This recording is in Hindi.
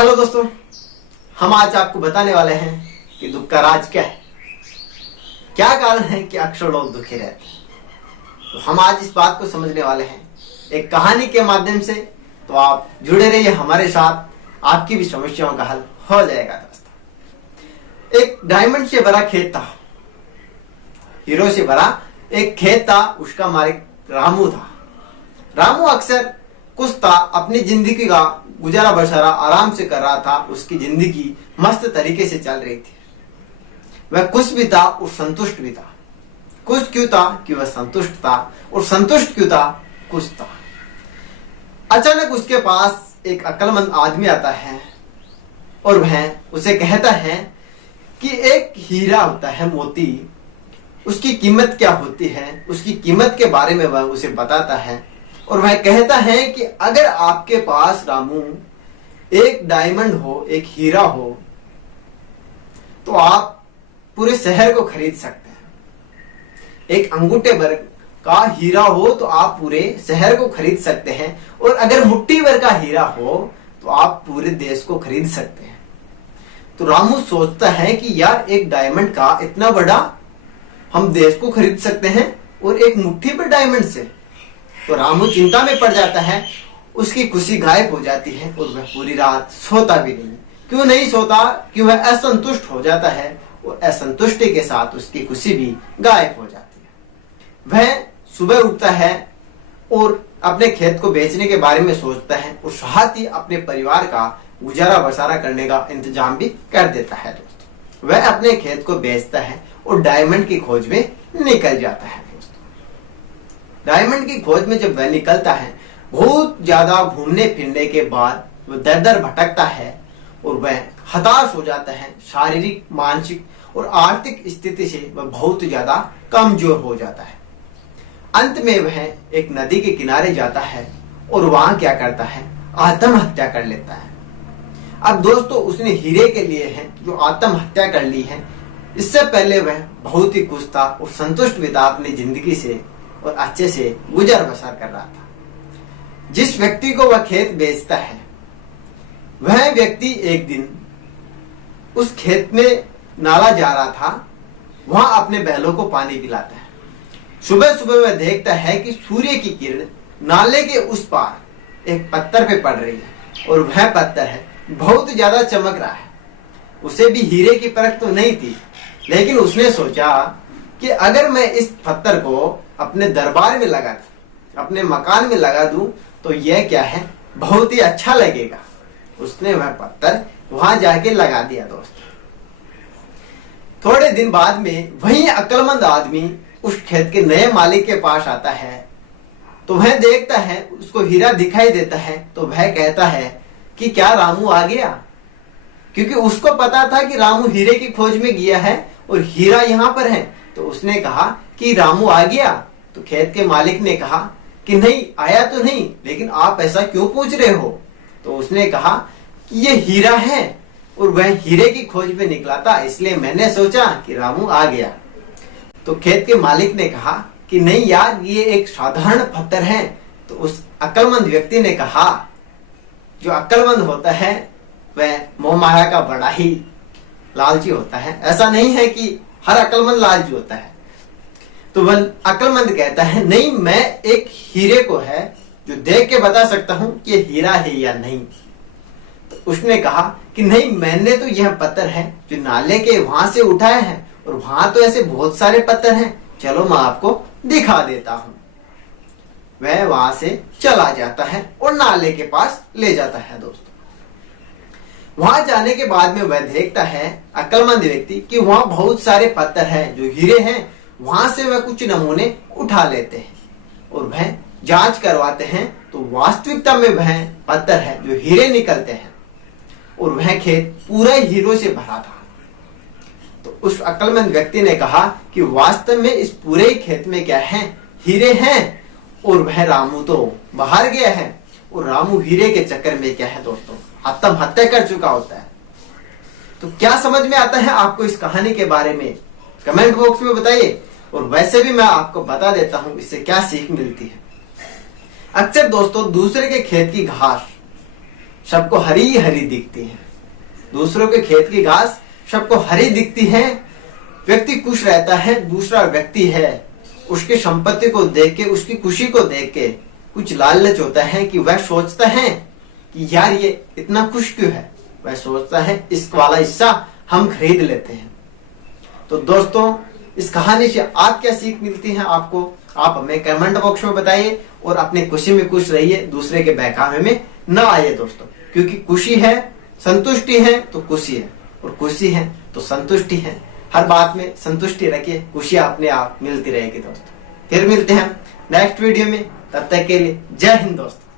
हेलो दोस्तों, हम आज आपको बताने वाले हैं कि दुख का राज क्या है। क्या कारण है कि अक्सर लोग दुखी रहते हैं। तो हम आज इस बात को समझने वाले हैं एक कहानी के माध्यम से। तो आप जुड़े रहिए हमारे साथ, आपकी भी समस्याओं का हल हो जाएगा। दोस्तों, एक डायमंड से भरा खेत था, हीरो से भरा एक खेत था। उसका मालिक रामू था। रामू अक्सर कुछ था अपनी जिंदगी का गुजारा बसारा आराम से कर रहा था। उसकी जिंदगी मस्त तरीके से चल रही थी। वह खुश भी था और संतुष्ट भी था। खुश क्यों था कि वह संतुष्ट था, और संतुष्ट क्यों था, खुश था। अचानक उसके पास एक अक्लमंद आदमी आता है और वह उसे कहता है कि एक हीरा होता है मोती, उसकी कीमत क्या होती है। उसकी कीमत के बारे में वह उसे बताता है और वह कहता है कि अगर आपके पास रामू एक डायमंड हो, एक हीरा हो, तो आप पूरे शहर को खरीद सकते हैं। एक अंगूठे भर का हीरा हो तो आप पूरे शहर को खरीद सकते हैं, और अगर मुट्ठी भर का हीरा हो तो आप पूरे देश को खरीद सकते हैं। तो रामू सोचता है कि यार, एक डायमंड का इतना बड़ा हम देश को खरीद सकते हैं, और एक मुट्ठी भर डायमंड से। तो रामू चिंता में पड़ जाता है, उसकी खुशी गायब हो जाती है और वह पूरी रात सोता भी नहीं। क्यों नहीं सोता? कि वह असंतुष्ट हो जाता है, और असंतुष्टि के साथ उसकी खुशी भी गायब हो जाती है। वह सुबह उठता है और अपने खेत को बेचने के बारे में सोचता है, और साथ ही अपने परिवार का गुजारा बसारा करने का इंतजाम भी कर देता है। दोस्तों, वह अपने खेत को बेचता है और डायमंड की खोज में निकल जाता है। डायमंड की खोज में जब वह निकलता है, बहुत ज्यादा घूमने फिरने के बाद वह दर दर भटकता है और वह हताश हो जाता है। शारीरिक, मानसिक और आर्थिक स्थिति से वह बहुत ज्यादा कमजोर हो जाता है। अंत में वह एक नदी के किनारे जाता है और वहां क्या करता है, आत्महत्या कर लेता है। अब दोस्तों, उसने हीरे के लिए है जो आत्महत्या कर ली है। इससे पहले वह बहुत ही खुश था और संतुष्ट भी था अपनी जिंदगी से, और अच्छे से गुजर बसर कर रहा था। जिस व्यक्ति को वह खेत बेचता है, वह व्यक्ति एक दिन उस खेत में नाला जा रहा था, वहां अपने बैलों को पानी पिलाता है। सुबह सुबह वह देखता है कि सूर्य की किरण नाले के उस पार एक पत्थर पे पड़ रही है, और वह पत्थर है बहुत ज्यादा चमक रहा है। उसे भी हीरे की परख तो नहीं थी, लेकिन उसने सोचा कि अगर मैं इस पत्थर को अपने दरबार में लगा दूं, अपने मकान में लगा दूं, तो यह क्या है, बहुत ही अच्छा लगेगा। उसने वह पत्थर वहां जाके लगा दिया। दोस्त, थोड़े दिन बाद में वही अक्लमंद आदमी उस खेत के नए मालिक के पास आता है। तो वह देखता है, उसको हीरा दिखाई देता है। तो वह कहता है कि क्या रामू आ गया? क्योंकि उसको पता था कि रामू हीरे की खोज में गया है और हीरा यहाँ पर है। तो उसने कहा कि रामू आ गया। तो खेत के मालिक ने कहा कि नहीं, आया तो नहीं, लेकिन आप ऐसा क्यों पूछ रहे हो? तो उसने कहा कि ये हीरा है, और वह हीरे की खोज में निकला था, इसलिए मैंने सोचा कि रामू आ गया। तो खेत के मालिक ने कहा कि नहीं यार, ये एक साधारण पत्थर है। तो उस अक्लमंद व्यक्ति ने कहा, जो अक्लमंद होता है वह मोह माया का बड़ा ही लालची होता है। ऐसा नहीं है कि हर अक्लमंद लालची होता है। तो वह अक्लमंद कहता है, नहीं, मैं एक हीरे को है जो देख के बता सकता हूं कि ये हीरा है या नहीं। तो उसने कहा कि नहीं, मैंने तो यह पत्थर है जो नाले के वहां से उठाया है, और वहां तो ऐसे बहुत सारे पत्थर हैं, चलो मैं आपको दिखा देता हूं। वह वहां से चला जाता है और नाले के पास ले जाता है। दोस्तों, वहां जाने के बाद में वह देखता है, अक्लमंद व्यक्ति, कि वहां बहुत सारे पत्थर हैं जो हीरे हैं। वहां से वह कुछ नमूने उठा लेते हैं और वह जांच करवाते हैं। तो वास्तविकता में वह पत्थर है जो हीरे निकलते हैं, और वह खेत पूरा हीरों से भरा था। तो उस अक्लमंद व्यक्ति ने कहा कि वास्तव में इस पूरे खेत में क्या है, हीरे हैं, और वह रामू तो बाहर गया है, और रामू हीरे के चक्कर में क्या है दोस्तों, आत्महत्या कर चुका होता है। तो क्या समझ में आता है आपको इस कहानी के बारे में? कमेंट बॉक्स में बताइए। और वैसे भी मैं आपको बता देता हूं इससे क्या सीख मिलती है। अक्सर दोस्तों, दूसरे के खेत की घास सबको हरी हरी दिखती है। दूसरों के खेत की घास सबको हरी दिखती है। व्यक्ति खुश रहता है, दूसरा व्यक्ति है उसकी संपत्ति को देख के, उसकी खुशी को देख के कुछ लालच होता है कि वह सोचता है कि यार ये इतना खुश क्यों है। वह सोचता है इस वाला हिस्सा हम खरीद लेते हैं। तो दोस्तों, इस कहानी से आप क्या सीख मिलती है आपको, आप हमें कमेंट बॉक्स में बताइए। और अपनी खुशी में खुश रहिए, दूसरे के बहकावे में न आइए दोस्तों। क्योंकि खुशी है, संतुष्टि है तो खुशी है, और खुशी है तो संतुष्टि है। हर बात में संतुष्टि रखिए, खुशी अपने आप मिलती रहेगी दोस्तों। फिर मिलते हैं नेक्स्ट वीडियो में, तब तक के लिए जय हिंद दोस्तों।